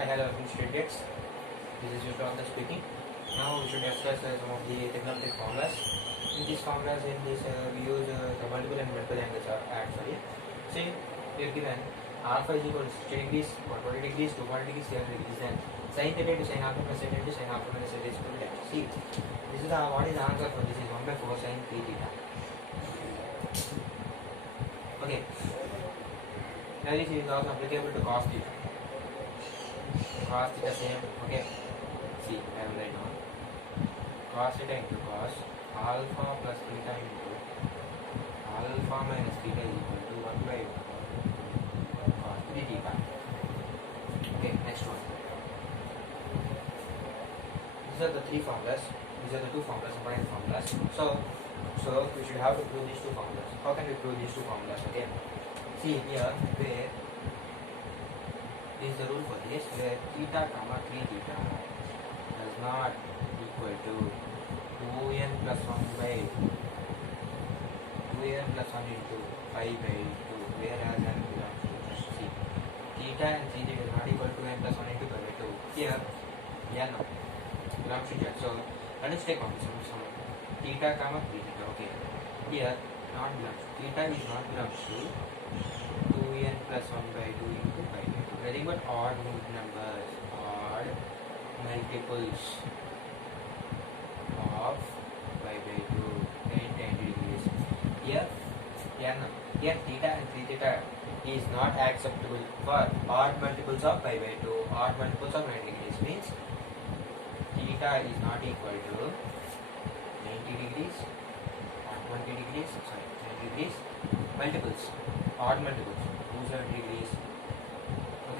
Hi, hello, students. This is Yusuf speaking. Now we should discuss some of the trigonometric formulas. In these formulas, we use the multiple and multiple angles actually. See, we are given alpha is equal to 60 degrees, 120 degrees, 240 degrees, 300 degrees. Then sin theta into sin alpha plus sin into sin alpha minus theta is equal to that. See, this is what is the answer for this is 1 by 4 sin 3 theta. Okay. Now this is also applicable to cos theta. Cos theta same. Okay. See, I will write down cos theta into cos alpha plus theta into alpha minus theta is equal to 1 by cos 3 theta. Okay, next one. These are the three formulas. These are the two formulas, important formulas. So we should have to prove these two formulas. How can we prove these two formulas? Okay. See here where is the rule for this where theta comma 3 theta does not equal to 2n plus 1 by 2n plus 1 into 5 by 2 whereas n belongs to c. Theta and 3 theta is not equal to n plus 1 into 5 by 2. Here n belongs to z. So let us take on some theta comma 3 theta. Okay. Here not belongs. Theta is not belongs to 2n plus 1 by 2 into 5 by 2. Nothing but odd numbers, odd multiples of 5 by 2 and 10 degrees. Here theta and 3 theta is not acceptable for odd multiples of 5 by 2. Odd multiples of 90 degrees means theta is not equal to 90 degrees or 20 degrees, sorry, 90 degrees multiples, odd multiples, 270 degrees.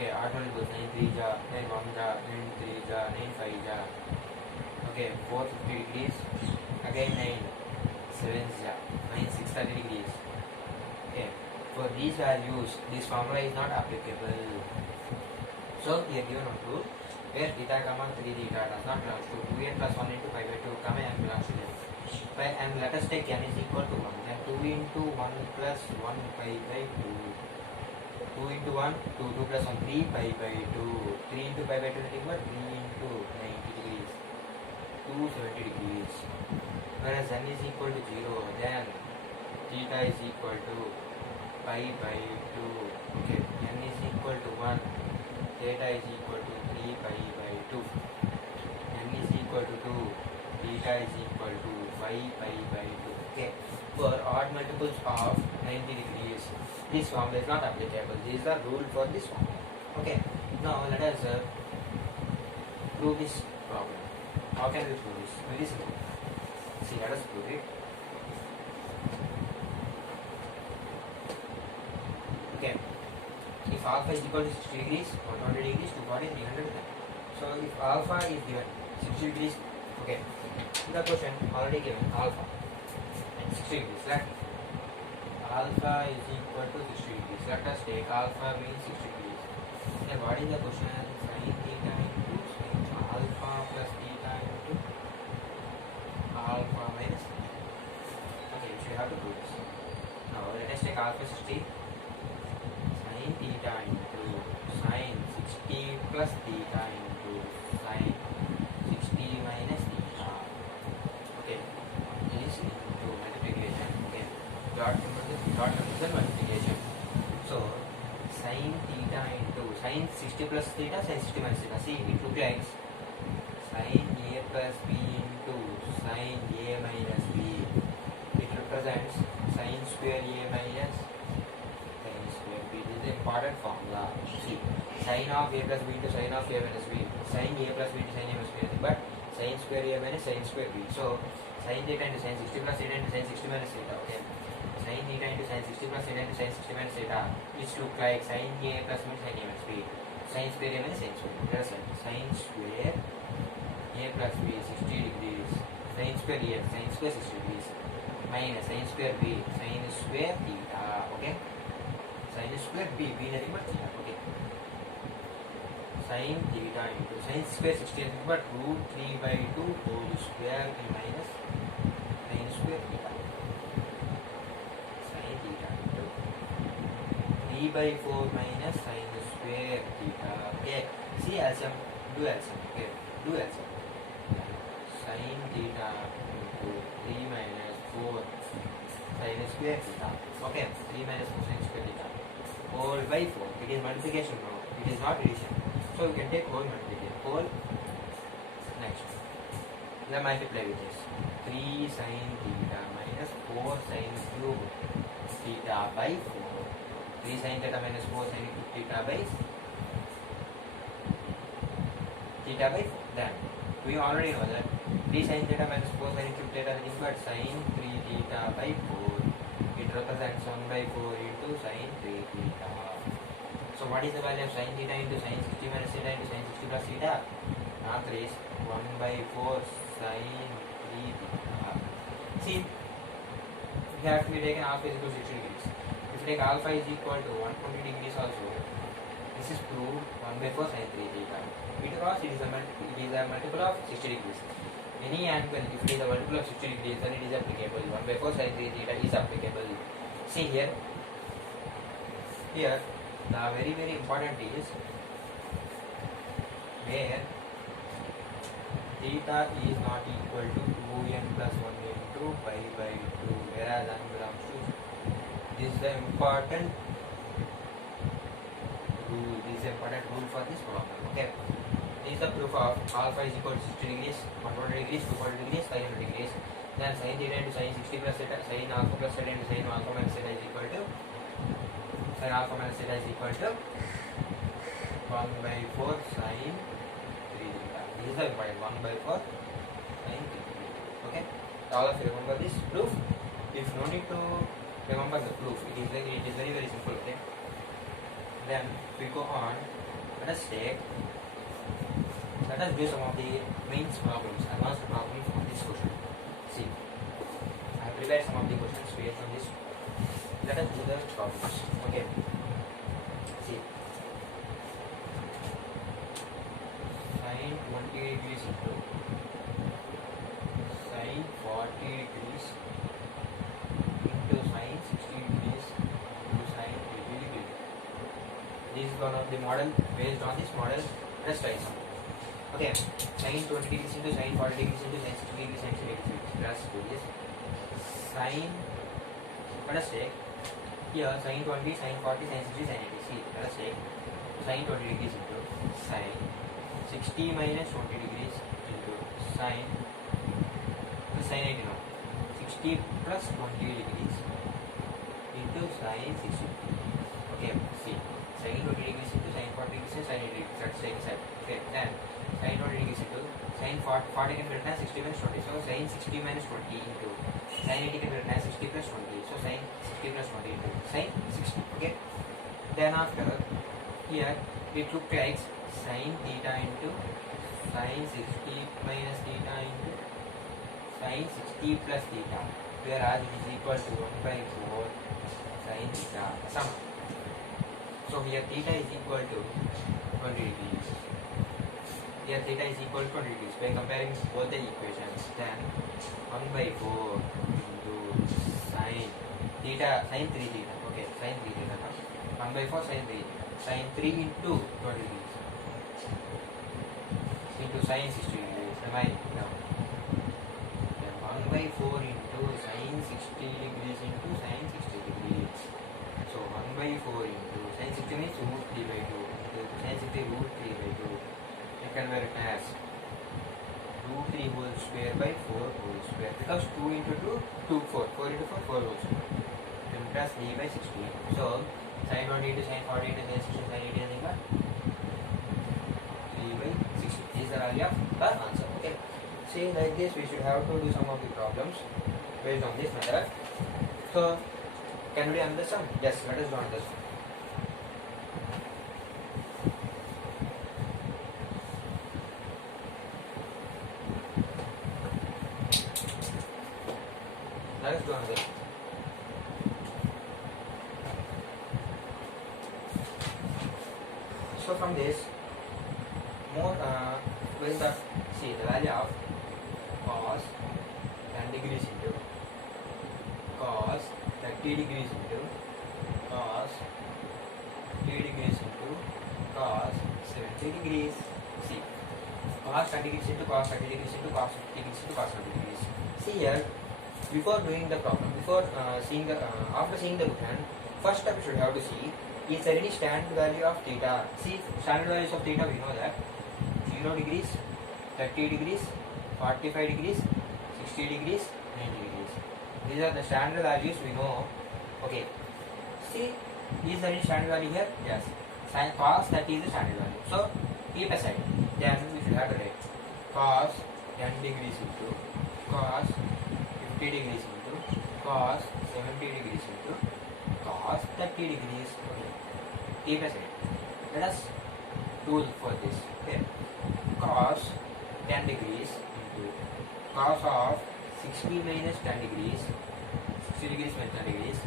Okay, odd multiples 9 3 ja, 9 1 ja, 9 3 ja, 9 5 ja. Okay, 450 degrees, again 9 7 ja, 9 630 degrees. Okay, for these values, this formula is not applicable. So we are given a rule where theta comma 3 theta does not belong to 2n plus 1 into 5 by 2 comma n belongs to them. Where and let us take n is equal to 1. Then 2 into 1 plus 1 pi by 2. 2 into 1, 2, 2 plus 1, 3 pi by 2. 3 into pi by 2 nothing but 3 into 90 degrees. 270 degrees. Whereas n is equal to 0, then theta is equal to pi by 2. Okay, n is equal to 1. Theta is equal to 3 pi by 2. N is equal to 2. Theta is equal to 5 pi by 2. Okay. For odd multiples of 90 degrees, this formula is not applicable. This is the rule for this formula. Okay. Now let us prove this problem. How can we prove this? Very simple. See, let us prove it. Okay. If alpha is equal to 60 degrees, 120 degrees, 240, 300. So if alpha is given 60 degrees, okay. In the question already given alpha and 60 degrees. Right? Alpha is equal to 60 degrees. Let us take alpha means 60 degrees. Then what is the question? Sin theta into sin alpha plus theta into alpha minus theta. Okay, so you have to do this. Now let us take alpha 60. Sin theta into sin 60 plus theta into sin 60 minus theta. Okay, this is into multiplication. Okay, dot numbers and multiplication. So sin theta into sin 60 plus theta, sin 60 minus theta. See, it looks like sin a plus b into sin a minus b. It represents sin square a minus sin square b. This is the important formula. See, sin of a plus b into sin of a minus b. Sin a plus b into sin a minus b. But sin square a minus sin square b. So sin theta into sin 60 plus theta into sin 60 minus theta. Okay. Sin theta into sin 60 plus theta into sin 60 minus theta. Which look like sin a plus b sin a minus b. Sin square a minus sin square b. Let us write sin square a plus b 60 degrees. Sin square a sin square 60 degrees. Minus sin square b sin square theta. Okay. Sin square b nothing but theta. Okay. Sin theta into sin square 60 nothing but root 3 by 2 whole square minus sin square theta. Sin theta into 3 3 by 4 minus sin square theta. Okay, see LCM, do LCM. Okay, do LCM. Sin theta into 3 minus 4 sin square theta. Okay, 3 minus 4 sin square theta whole by 4. It is multiplication now, it is not addition. So we can take whole multiplication. Whole next. Let multiply with this. 3 sin theta minus 4 sin cube theta by 4. 3 sin theta minus 4 sin cube theta by 4. Then we already know that 3 sin theta minus 4 sin cube theta is equal to sin 3 theta by 4. It represents 1 by 4 into sin 3 theta. So what is the value of sin theta into sin 60 minus theta into sin 60 plus theta? Answer is 1 by 4 sin 3 theta. See, we have to be taken alpha is equal to 60 degrees. If you take alpha is equal to 120 degrees also, this is proved 1 by 4 sin 3 theta. Because it is a multiple of 60 degrees. Any angle, if it is a multiple of 60 degrees, then it is applicable. 1 by 4 sin 3 theta is applicable. See here, the very important is where theta is not equal to 2n plus 1 into pi by 2, whereas n belongs to, this is the important rule. This is the important rule for this problem. Okay, this is the proof of alpha is equal to 60 degrees, 120 degrees, 240 degrees, 500 degrees. Then sin theta into sin 60 plus theta, sin alpha plus theta into sin alpha minus theta is equal to, sin alpha minus theta is equal to 1 by 4 sin 3 theta. This is the important 1 by 4 sin 3 theta. Okay, all of you remember this proof. If no need to remember the proof, it is very simple. Okay, then we go on. Let us do some of the mains problems, advanced problems on this question. See, I have prepared some of the questions based on this. Let us do the problems. Okay. See, sin 20 degrees into sin 40 degrees into sin 60 degrees into sin 80 degrees. This is one of the model. Based on this model, let's try some. Okay, sin 20 degrees into sin 40 degrees into sin 60 degrees, sin 60 degrees plus do this. Sin, let us take here sin 20, sin 40, sin 60, sin 80. See, let us take sin 20 degrees into sin 60 minus 20 degrees into sin 80 now. 60 plus 20 degrees into sin 60. Okay, see, sin 20 degrees into sin 40 degrees into sin 80 degrees. Let's take a set. Okay, then sin 20 degrees into sin 40 can be written as 60 minus 20. So sin 60 minus 20 into sin 80 can be written as 60 plus 20. So sin 60 plus 20 into sin 60. Okay. Then after here it looks like sin theta into sin 60 minus theta into sin 60 plus theta, whereas it is equal to 1 by 4 sin theta. Sum. So here theta is equal to 20 degrees. Here theta is equal to 20 degrees. By comparing both the equations, then 1 by 4 into sin theta, sin 3 theta. Okay, sin 3 theta. 1 by 4 sin 3 theta. Sin 3 into 20 degrees into sin 60 degrees. Am I now? Then 1 by 4 into sin 60 degrees into sin 60 degrees. So 1 by 4 into sin 60 means root 3 by 2 into sin 60 root 3 by 2. You can write it as root 3 whole square by 4 whole square, because 2 into 2, 4 into 4, 4 whole square. Then plus 3 by 60. So sin 20 into sin 40 into sin 60 sin 80 is equal 3 by 60. This is the value of the answer. Okay. See, like this we should have to do some of the problems based on this method. So can we do another sum? Yes, let us do another sum. Let us do another sum. So from this, more with the, see, the value of cos 10 degrees into cos 30 degrees into cos degrees. See, cos 30 degrees into cos 30 degrees into cos 50 degrees into cos 90 degrees. See here, before doing the problem, before seeing the after seeing the booklets, first step you should have to see, is there any standard value of theta? See, standard values of theta, we know that 0 degrees, 30 degrees, 45 degrees, 60 degrees, 90 degrees. These are the standard values we know. Okay. See, is there any standard value here? Yes. Sin cos 30 is the standard value. So keep aside. Then we should have to write cos 10 degrees into cos 50 degrees into cos 70 degrees into cos 30 degrees. Okay. Keep aside. Let us tool for this. Okay. Cos 10 degrees into cos of 60 minus 10 degrees. 60 degrees minus 10 degrees.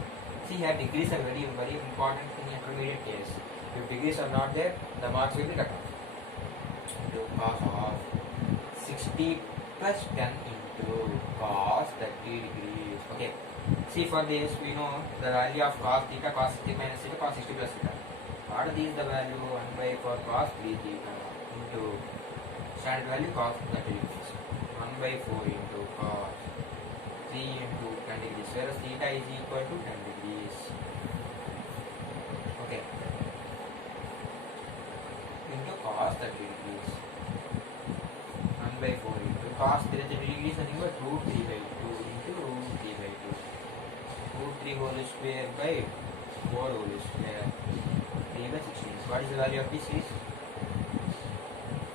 See here, degrees are very important in intermediate case. If degrees are not there, the marks will be cut off. Into cos of 60 plus 10 into cos 30 degrees. Okay. See, for this we know the value of cos theta, cos 60 minus theta, cos 60 plus theta. What is the value? 1 by 4 cos 3 theta into standard value cos 30 degrees. 1 by 4 into cos 3 into 10 degrees, whereas theta is equal to 10 degrees. Okay. Into cos 30 degrees. 1 by 4 into cos 30 degrees, nothing but root 3 by 2 into root 3 by 2. Root 3 whole square by 4 whole square. 3 by 16. What is the value of this? Is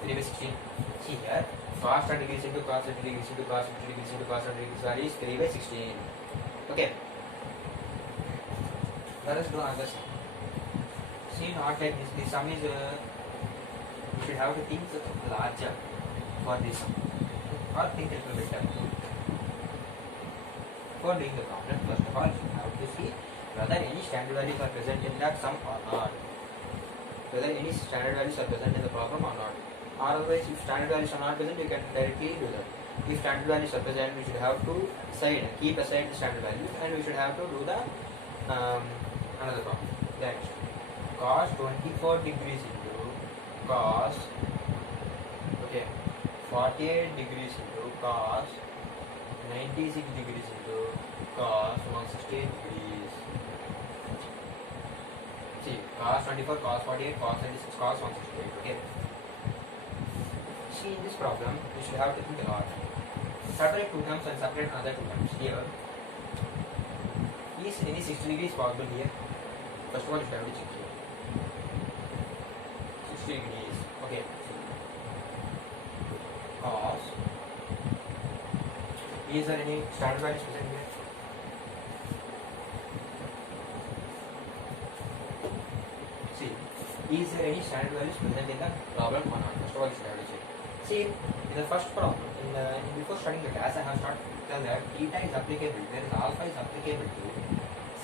3 by 16. See here, cos 10 degrees into cos 30 degrees into cos 50 degrees into cos 100 degrees value is 3 by 16. Okay. Let us do another sum. See, not like this. This sum is, you should have to think larger for this sum. Or think a little bit better. For doing the problem, first of all, you have to see whether any standard values are present in that sum or not. Whether any standard values are present in the problem or not. Otherwise, if standard values are not present, you can directly do that. If standard values are present, we should have to keep aside the standard values, and we should have to do the another problem. That cos 24 degrees into cos 48 degrees into cos 96 degrees into cos 168 degrees. See, cos 24, cos 48, cos 96, cos 168. Okay. See, in this problem, we should have to think a lot. Separate two terms and separate another two terms. Here, is any 60 degrees possible here? First of all, you should have to check here. 60 degrees. Okay. Cos. Is there any standard values present here? See, is there any standard values present in the problem or not? First of all, you should have to check. See, in the first problem, before starting the class, I have started to tell that theta is applicable, whereas alpha is applicable to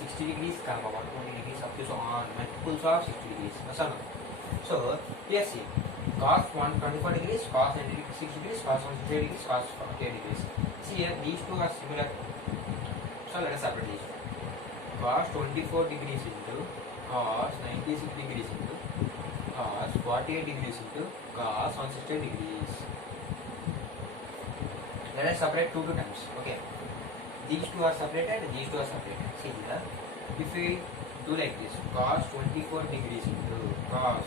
60 degrees, 120 degrees, up to so on, multiples of 60 degrees. So, here see, cos 124 degrees, cos 96 degrees, cos 160 degrees, cos 48 degrees. See here, these two are similar. So, let us separate these. Cos 24 degrees into cos 96 degrees into cos 48 degrees into cos 160 degrees. Let us separate two terms. Okay. These two are separated, these two are separated. See here. If we do like this, cos 24 degrees into cos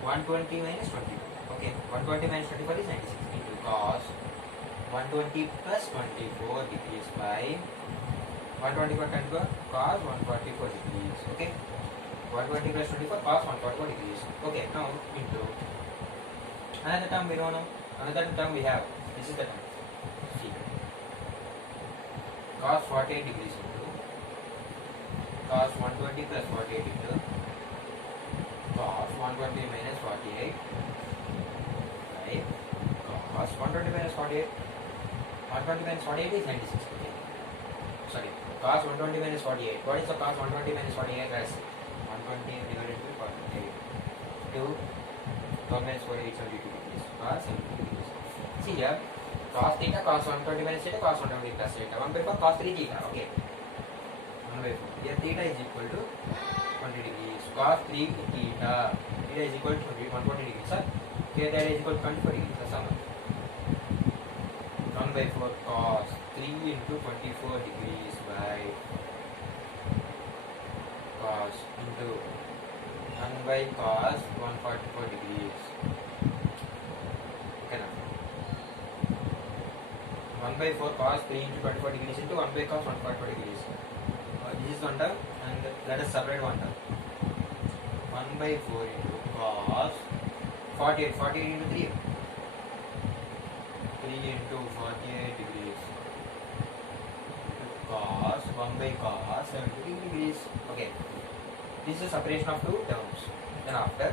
120 minus 24. Okay. 120 minus 24 is 96 into cos 120 plus 24 degrees by 124 times cos 144 degrees. Okay. 120 plus 24 cos 144 degrees. Okay. Now into another term we don't know. Another term we have. This is the term. See. Cos 48 degrees into cos 120 plus 48 into cos 120 minus 48 by cos 120 minus 48. 120 minus 48 is 96. Okay. Sorry. Cos 120 minus 48. What is the cos 120 minus 48 as? 120 divided by 48. 2 minus 48 is 72 degrees. Cos 72 degrees. See here. Cos theta, cos 120 minus theta, cos 120 plus theta. 1 by 4 cos 3 theta. Okay. 1 by 4. Here theta is equal to 1 20 degrees. Cos 3 theta. Theta is equal to 120 degrees. Sir, here theta is equal to 24 degrees. That's how much? 1 by 4 cos 3 into 24 degrees by cos into 1 by cos 144 degrees. Okay, now 1 by 4 cos 3 into 24 degrees into 1 by cos 144 degrees. This is one term, and let us separate one term. 1 by 4 into cos 48 into 3. 3 into 48 degrees cos 1 by cos 70 degrees. Okay, this is a separation of two terms. Then after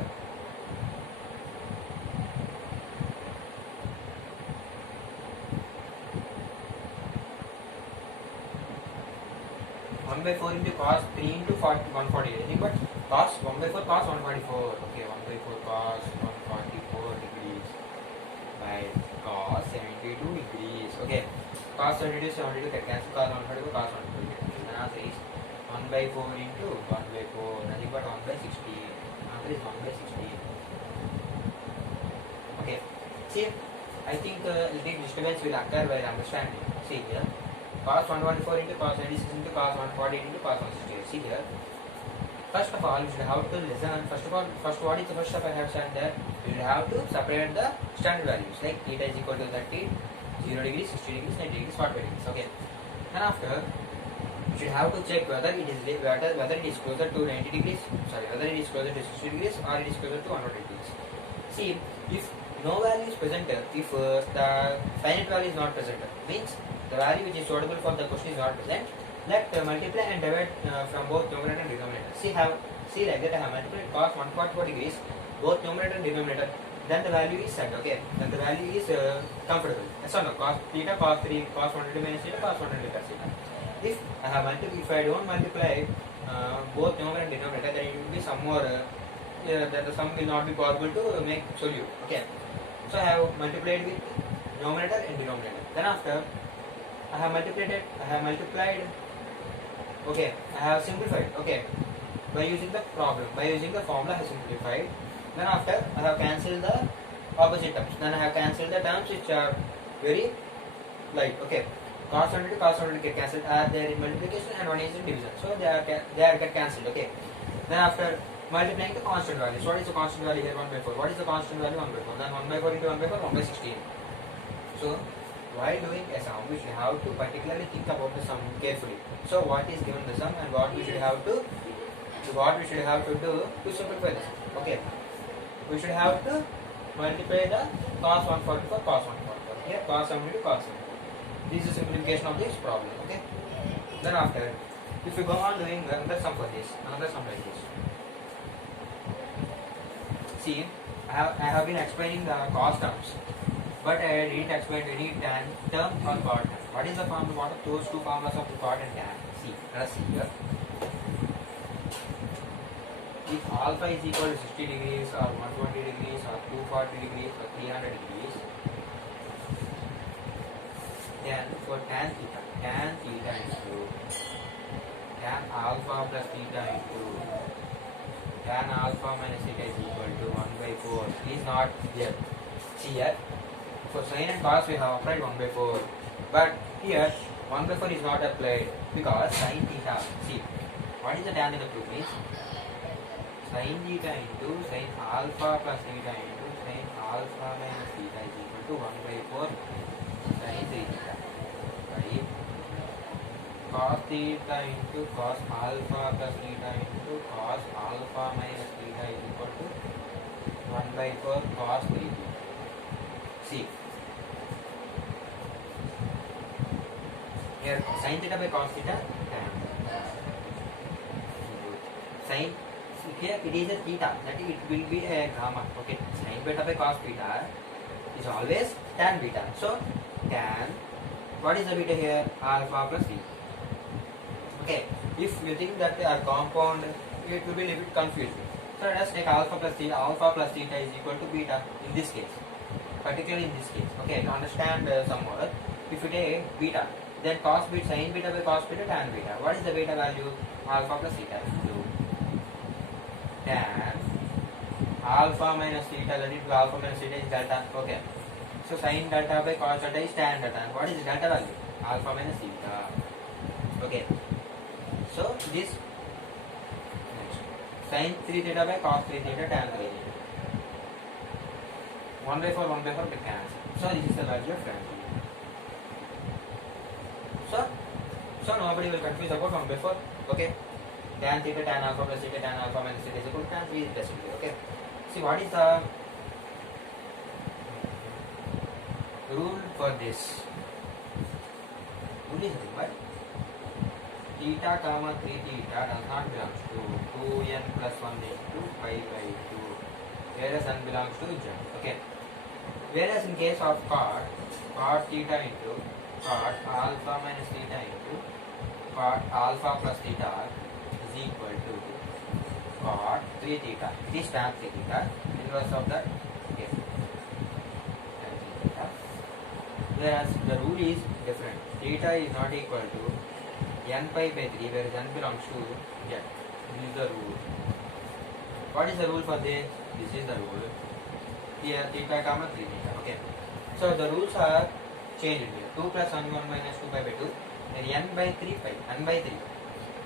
1 by 4 into cos 3 into 140. Anything but cos 1 by 4 cos 144. Okay, 1 by 4 cos 144 degrees by cos 72 degrees. Okay, cos 72 get cancel, cos 144 cos 144 get cancel. Then answer is 1 by 4 into 1 by 4. Nothing but 1 by 16. Answer is 1 by 16. Okay, see, I think little disturbance will occur while understanding. See here. Cos 114 into cos 96 into cos 148 into cos 168. See here. First of all, you should have to listen. First what is the first step I have said there? You will have to separate the standard values like theta is equal to 30, 0 degrees, 60 degrees, 90 degrees, 45 degrees. Okay. And after, you should have to check whether it is closer to 90 degrees. Sorry, whether it is closer to 60 degrees or it is closer to 100 degrees. See, if no value is present, if the finite value is not present, means the value which is suitable for the question is not present, let multiply and divide from both numerator and denominator. See like that I have multiplied cos 144 degrees, both numerator and denominator, then the value is set. Okay, then the value is comfortable. Yes or no? Cos theta, cos 3, cos 100 minus theta, cos 100 plus theta. If I don't multiply both numerator and denominator, then it will be some more that the sum will not be possible to make solute. Okay, so I have multiplied with numerator and denominator. Then after I have multiplied. Okay, I have simplified. Okay, by using the problem, by using the formula, I have simplified. Then after I have cancelled the opposite terms. Then I have cancelled the terms which are very light. Okay, cos 100 to cos 100 get cancelled. They are in multiplication and one is in division, so they are get cancelled. Okay, then after multiplying the constant value. So what is the constant value here? 1 by 4. What is the constant value? 1 by 4. Then 1 by 4 into 1 by 4, 1 by 16. So while doing a sum, we should have to particularly think about the sum carefully. So what is given the sum and what we should have to do to simplify the sum. Okay, we should have to multiply the cos 144 cos 144. Here cos 1 into cos 1. This is a simplification of this problem. Okay. Then after, if we go on doing another sum for this, another sum like this. See, I have been explaining the cos terms, but I didn't explain any tan term or cot term. What is the formula? What are those two formulas of cot and tan? See, let us see here. If alpha is equal to 60 degrees or 120 degrees or 240 degrees or 300 degrees, then for tan theta into tan alpha plus theta into tan alpha minus theta is equal to 1 by 4 is not there. See here. For sin and cos we have applied 1 by 4, but here 1 by 4 is not applied because sin theta. See, what is the tan in the proof means? Sin theta into sin alpha plus theta into sin alpha minus theta is equal to 1 by 4 sin theta by cos theta into cos alpha plus theta into cos alpha minus theta is equal to 1 by 4 cos 3. See, here sin theta by cos theta, sin, here it is a theta, that it will be a gamma. Okay, sin beta by cos theta is always tan beta. So tan, what is the beta here? Alpha plus theta. Okay, if you think that they are compound, it will be a little bit confusing. So let us take alpha plus theta is equal to beta in this case, particularly in this case. Okay, to understand some more, if you take beta, then cos beta, sin beta by cos beta, tan beta. What is the beta value? Alpha plus theta. tan alpha minus theta, let it be alpha minus theta is delta. Okay. So sin delta by cos delta is tan delta. And what is delta value? Alpha minus theta. Okay. So this next sin 3 theta by cos 3 theta tan 3 theta. 1 by 4 will cancel. So this is the value of tan 3. So nobody will confuse about 1 by 4. Okay. Tan theta tan alpha plus theta tan alpha minus theta is equal to tan 3 is basically. Okay. See what is the rule for this? Rule is what? Theta comma 3 theta does not belong to 2n plus 1 into pi by 2, whereas n belongs to j. Okay. Whereas in case of cot theta into cot alpha minus theta into cot alpha plus theta is equal to cot 3 theta. It is tan 3 theta. Inverse of that, yes, tan 3 theta. Whereas the rule is different. Theta is not equal to n pi by 3, whereas n belongs to z. This is the rule. What is the rule for this? This is the rule. Here theta comma 3 theta. Okay. So the rules are changed here. 2 plus 1 minus 2 pi by 2. Then n by 3 pi. N by 3.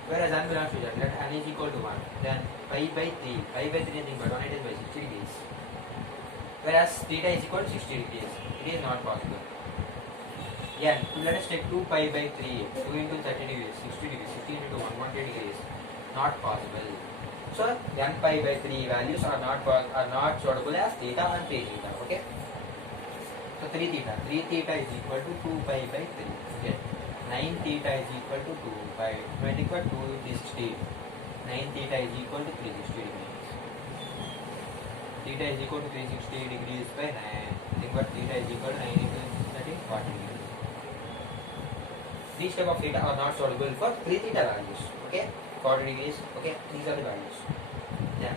Whereas n belongs to z. Let n is equal to 1. Then pi by 3. Pi by 3 is equal to 180 by 60 degrees. Whereas theta is equal to 60 degrees. It is not possible. Yeah, let us take 2 pi by 3, 2 into 30 degrees, 60 degrees, 60 into 120 degrees, not possible. So, n pi by 3 values are not suitable as theta and 3 theta, okay? So, 3 theta is equal to 2 pi by 3, okay? 9 theta is equal to 2 pi, equal to 260, 9 theta is equal to 360 degrees. Theta is equal to 360 degrees by 9, but theta is equal to 9 into 30, 40 degrees. These type of theta are not suitable for 3 theta values. Okay, 40 degrees. Okay, these are the values. Yeah.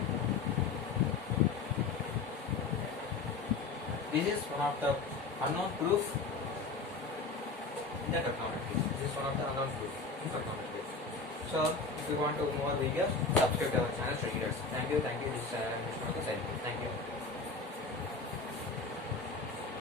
This is one of the unknown proof in the trigonometry. This is one of the unknown proof in trigonometry. So, if you want to more videos, subscribe to our channel, Study Leaders. Thank you. This is Mr. Thank you.